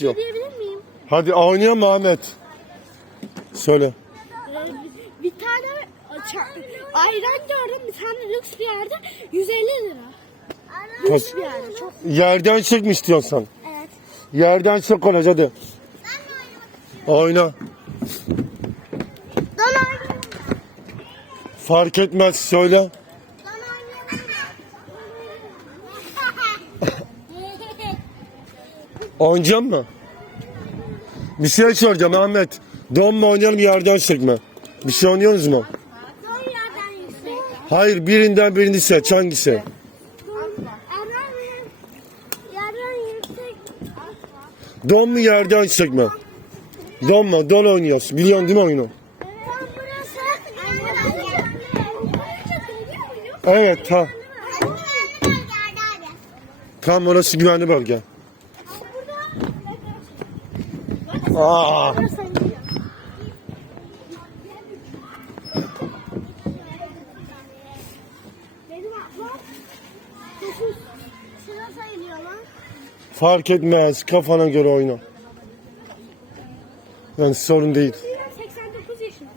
Yok. Diyebilir miyim? Hadi oynayalım mı Ahmet? Söyle. Ee, bir tane ça- ayran gördüm bir tane lüks bir yerde 150 lira. Lüks bir yerde çok. Yerden istiyorsun sen? Evet. Yerden çek olacak hadi. Oyna. Fark etmez söyle. Ben oynayayım. Oynayacak mı? Bir şey soracağım Ahmet. Don mu oynayalım yerden mi? Bir şey oynuyorsunuz mu? Yüksek. Hayır birinden birini seç hangisi? Yüksek. Don mu yerden mi? Don mu? Don oynuyoruz. Biliyorsun değil mi oyunu? Evet ha. Tam orası güvenli bölge. Aa, fark etmez. Kafana göre oyna. Yani sorun değil. 89 yaşında.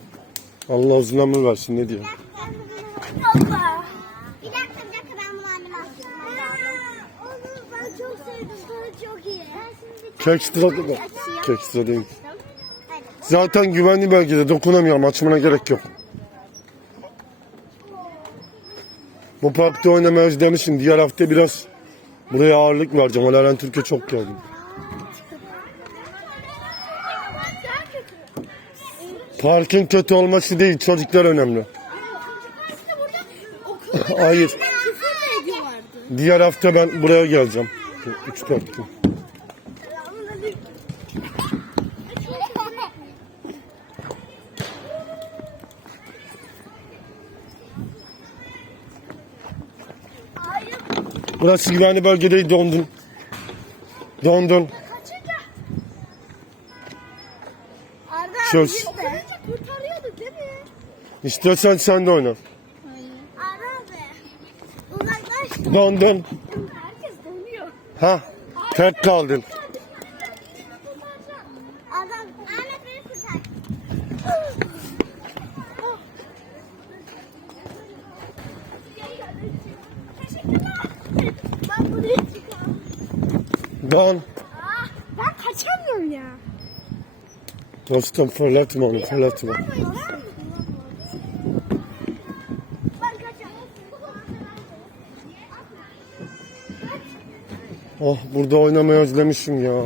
Allah uzun ömür versin ne diyeyim. Baba. Bir dakika bir dakika ben bunu anneme atacağım. Onu ben çok sevdim. Sana çok iyi. Kekstra değil mi? Kekstra değil. Zaten güvenli bölgede dokunamıyorum. Açmana gerek yok. Bu parkta oynamayı özlemişim. Diğer hafta biraz buraya ağırlık vereceğim. Alaren Türkiye çok geldi. Parkın kötü olması değil. Çocuklar önemli. Hayır. Diğer hafta ben buraya geleceğim. 3-4 gün. Hayır. Burası güvenli bölge değil. Dondun. Dondun. Arda Söz. biz de kurtarıyorduk değil mi? İstiyorsan sen de oyna. Arda abi. Uzaklaş. Dondun. Herkes donuyor. Ha, tek kaldın. Adam Ahmet beni kurtar. Ben buraya çıkıyorum. Don. Ah, ben kaçamıyorum ya. Dostum fırlatma onu, fırlatma. Oh, burada oynamayı özlemişim ya.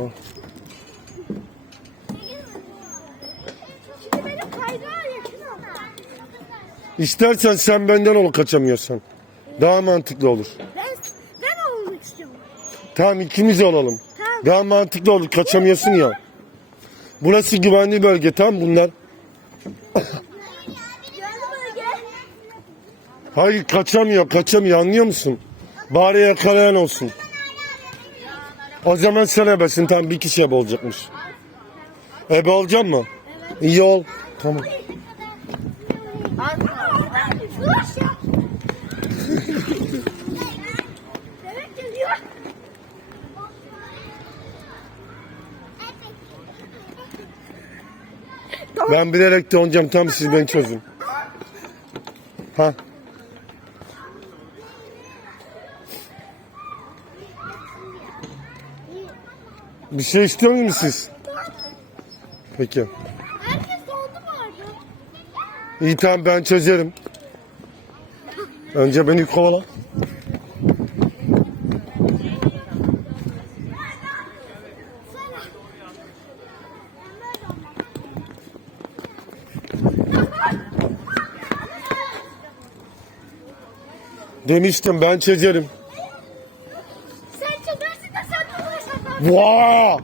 İstersen sen benden ol kaçamıyorsan. Daha mantıklı olur. Tamam ikimiz olalım. Tamam. Daha mantıklı olur kaçamıyorsun ya. Burası güvenli bölge tamam bunlar. Hayır kaçamıyor kaçamıyor anlıyor musun? Bari yakalayan olsun. O zaman sen ebesin tamam bir kişi ebe olacakmış. Ebe olacak mı? İyi ol. Tamam. Ulaş ya. Ben bilerek de oynayacağım tamam siz beni çözün. Ha. Bir şey istiyor musunuz siz? Peki. İyi tamam ben çözerim. Önce beni kovala. Demiştim ben çözerim. Sen çözersin de sen. Vaa!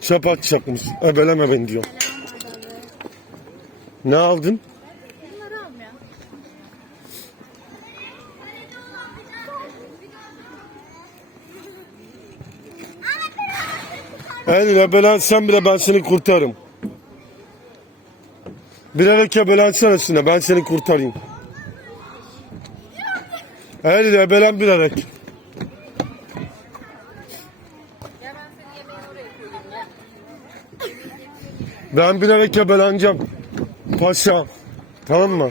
Çöp atacakmış. Ebeleme beni diyor. Ne aldın? En ebelen sen bile ben seni kurtarırım. Bilerek ebelensene üstüne ben seni kurtarayım. Her ebelen bilerek. Ben bilerek ebeleneceğim. Paşa. Tamam mı?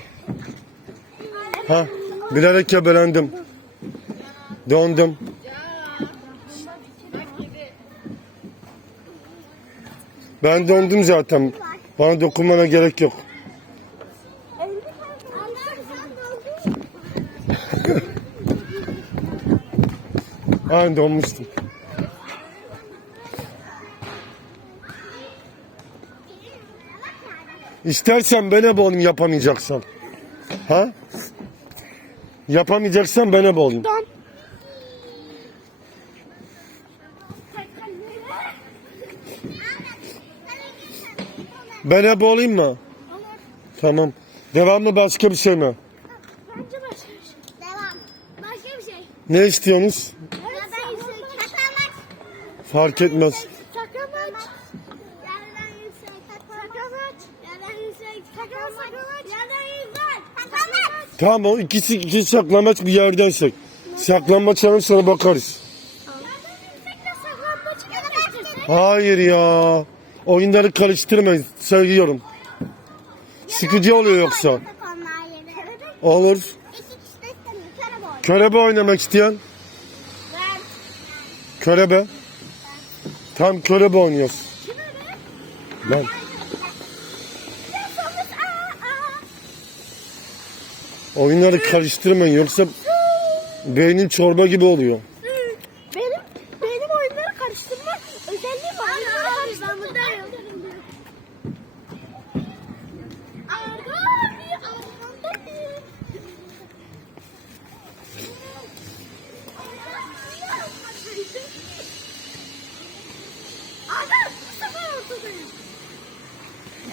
Ha, bilerek ebelendim. Döndüm. Ben döndüm zaten. Bana dokunmana gerek yok. Aynen donmuştum. İstersen ben boğulayım yapamayacaksan. Ha? Yapamayacaksan ben boğulayım. Don. Ben ebe olayım mı? Tamam. Devam mı başka bir şey mi? Bence başka bir şey. Devam. Başka bir şey. Ne istiyorsunuz? Yüksek. Saklanmaç. Fark etmez. Saklambaç. Yerden yüksek. Saklanmaç. Yerden yüksek. Saklanmaç. Yerden yüksek. Saklanmaç. Tamam o ikisi iki saklamaç bir yerdeysek. Saklanmaç yanım sonra bakarız. Karıştırsın. Hayır ya. Oyunları karıştırmayın. Söylüyorum. Sıkıcı oluyor yoksa. Olur. Körebe oynamak isteyen. Körebe. Tam körebe oynuyoruz. Ben. Oyunları karıştırmayın yoksa beynin çorba gibi oluyor. Benim benim oyunları karıştırma özelliğim var. Oyunları Ben karıştırma. buradayım. Arda abi arkanda bir. Arda bu sefer ortadayım. Şimdi de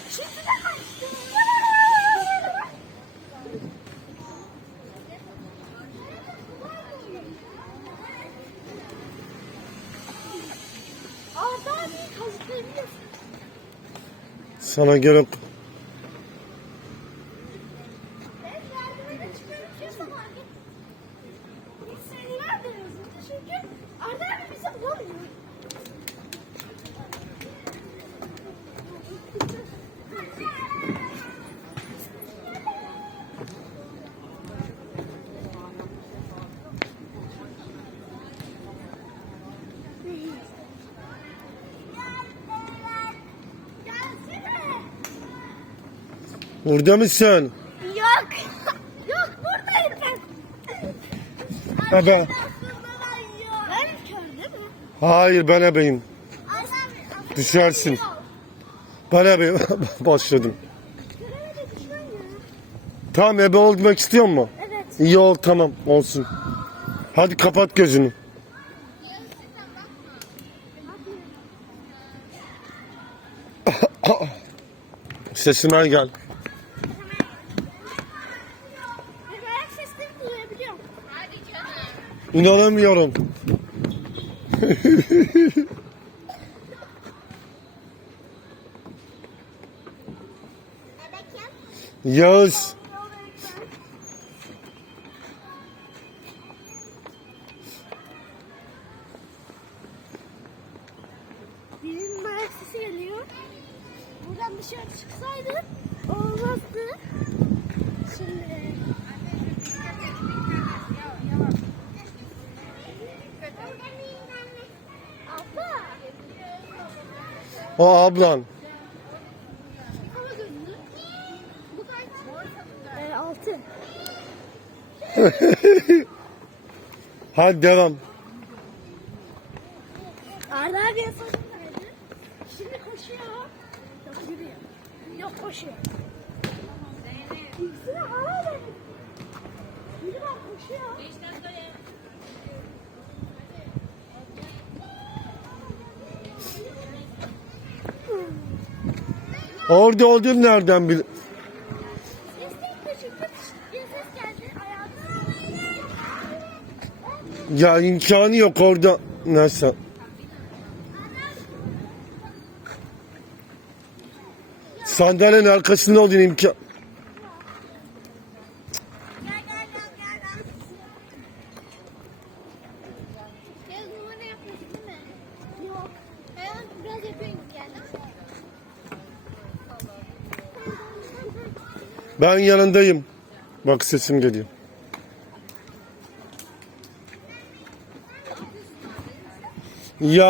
kaçtım. Arda abi kazıklayabiliyorsun. Sana gerek Ben merdivene çıkıyorum kimse fark et. Biz seni neredeniz? Çünkü Arda abi bizi bulamıyor. Gelsene. Burada mısın? Yok. Yok buradayım ben. Ebe. Ben kör değil mi? Hayır ben ebeyim. Düşersin. Ben ebeyim. Başladım. Tamam ebe olmak istiyor mu? Evet. İyi ol tamam olsun. Hadi kapat gözünü. Sesime gel. Ben ayak seslerini duyabiliyorum. İnanamıyorum. Yağız. Birinin ayak sesi geliyor. Buradan dışarı çıksaydı olmazdı. Şimdi abla O ablan. Ee, altı. Hadi devam. Arda abiye sorunlaydı. Şimdi koşuyor. Yok yürüyor. Yok koşuyor. İkisini ara. Biri bak koşuyor. Orada olduğunu nereden bil? Ya imkanı yok orada. Neyse. Sandalyenin arkasında olduğun imkan... Gel gel gel gel. gel. Biraz numara yapıyorsun değil mi? Yok. Ben biraz yapıyorum gibi geldi. Ben yanındayım. Bak sesim geliyor. Ya